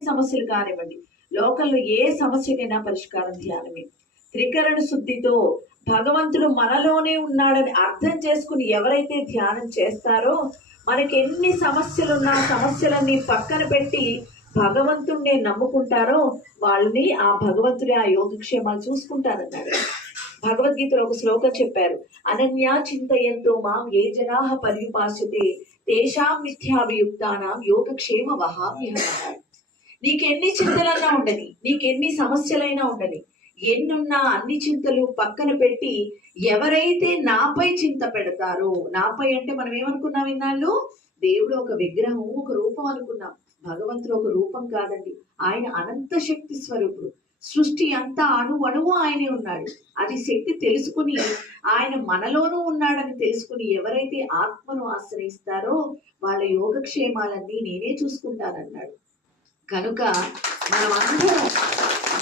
సమస్యలు కానివ్వండి, లోకంలో ఏ సమస్యకైనా పరిష్కారం ధ్యానమే. త్రికరణ శుద్ధితో భగవంతుడు మనలోనే ఉన్నాడని అర్థం చేసుకుని ఎవరైతే ధ్యానం చేస్తారో, మనకి ఎన్ని సమస్యలున్నా సమస్యలన్నీ పక్కన పెట్టి భగవంతుడిని నమ్ముకుంటారో వాళ్ళని ఆ భగవంతుడే ఆ యోగక్షేమాలు చూసుకుంటారన్నాడు. భగవద్గీతలో ఒక శ్లోకం చెప్పారు, అనన్యా చింతయంతో మాం ఏ జనాహ పర్యుపాస్యతే తేషాం మిథ్యాభియుక్తానాం యోగక్షేమ వహామ్యహం. నీకెన్ని చింతలన్నా ఉండని, నీకెన్ని సమస్యలైనా ఉండని, ఎన్నున్నా అన్ని చింతలు పక్కన పెట్టి ఎవరైతే నాపై చింత పెడతారో, నాపై అంటే మనం ఏమనుకున్నాం ఇన్నాళ్ళు, దేవుడు ఒక విగ్రహం, ఒక రూపం అనుకున్నాం. భగవంతుడు ఒక రూపం కాదండి, ఆయన అనంత శక్తి స్వరూపుడు. సృష్టి అంతా అణువు ఆయనే ఉన్నాడు. అది శక్తి తెలుసుకుని ఆయన మనలోనూ ఉన్నాడని తెలుసుకుని ఎవరైతే ఆత్మను ఆశ్రయిస్తారో వాళ్ళ యోగక్షేమాలన్నీ నేనే చూసుకుంటానన్నాడు. కనుక మనం అందరం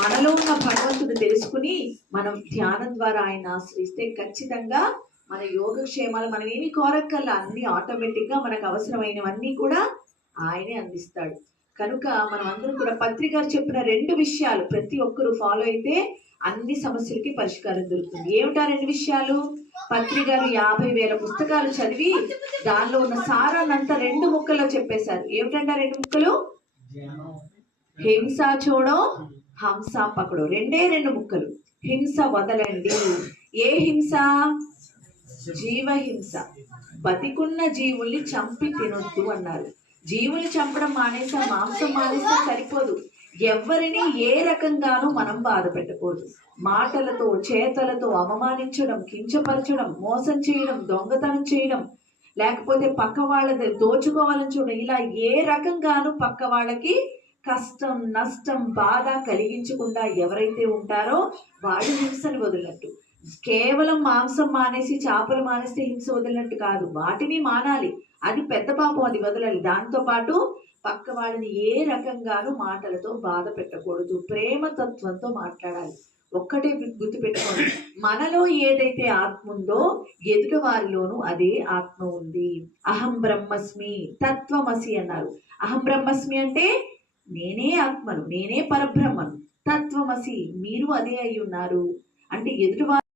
మనలో ఉన్న భగవంతుడు తెలుసుకుని మనం ధ్యానం ద్వారా ఆయన ఆశ్రయిస్తే ఖచ్చితంగా మన యోగక్షేమాలు మనం ఏమి కోరక్కల్లా, అన్ని ఆటోమేటిక్ గా మనకు అవసరమైనవన్నీ కూడా ఆయనే అందిస్తాడు. కనుక మనం అందరం కూడా పత్రిక చెప్పిన 2 విషయాలు ప్రతి ఒక్కరూ ఫాలో అయితే అన్ని సమస్యలకి పరిష్కారం దొరుకుతుంది. ఏమిటా 2 విషయాలు? పత్రిక 50,000 పుస్తకాలు చదివి దానిలో ఉన్న సారాన్నంతా 2 ముక్కల్లో చెప్పేశారు. ఏమిటంటే 2 ముక్కలు, హింస చూడో హంస పకడో, 2 ముక్కలు. హింస వదలండి. ఏ హింస? జీవహింస. బతికున్న జీవుల్ని చంపి తినొద్దు అన్నారు. జీవులు చంపడం మానేసా, మాంసం మానేసా సరిపోదు. ఎవరిని ఏ రకంగానూ మనం బాధ పెట్టకూడదు. మాటలతో చేతలతో అవమానించడం, కించపరచడం, మోసం చేయడం, దొంగతనం చేయడం, లేకపోతే పక్క వాళ్ళది దోచుకోవాలని చూడడం, ఇలా ఏ రకంగానూ పక్క వాళ్ళకి కష్టం, నష్టం, బాధ కలిగించకుండా ఎవరైతే ఉంటారో వాళ్ళు హింసను వదిలినట్టు. కేవలం మాంసం మానేసి చేపలు మానేస్తే హింస వదిలినట్టు కాదు, వాటిని మానాలి. అది పెద్ద పాపం, అది వదలాలి. దాంతో పాటు పక్క వాళ్ళని ఏ రకంగానూ మాటలతో బాధ పెట్టకూడదు. ప్రేమతత్వంతో మాట్లాడాలి. ఒక్కటే గుర్తుపెట్టుకోండి, మనలో ఏదైతే ఆత్మ ఉందో ఎదుటి వారిలోనూ అదే ఆత్మ ఉంది. అహం బ్రహ్మస్మి తత్వమసి అన్నారు. అహం బ్రహ్మస్మి అంటే నేనే ఆత్మను, నేనే పరబ్రహ్మను. తత్వమసి మీరు అదే అయి ఉన్నారు అంటే ఎదుటి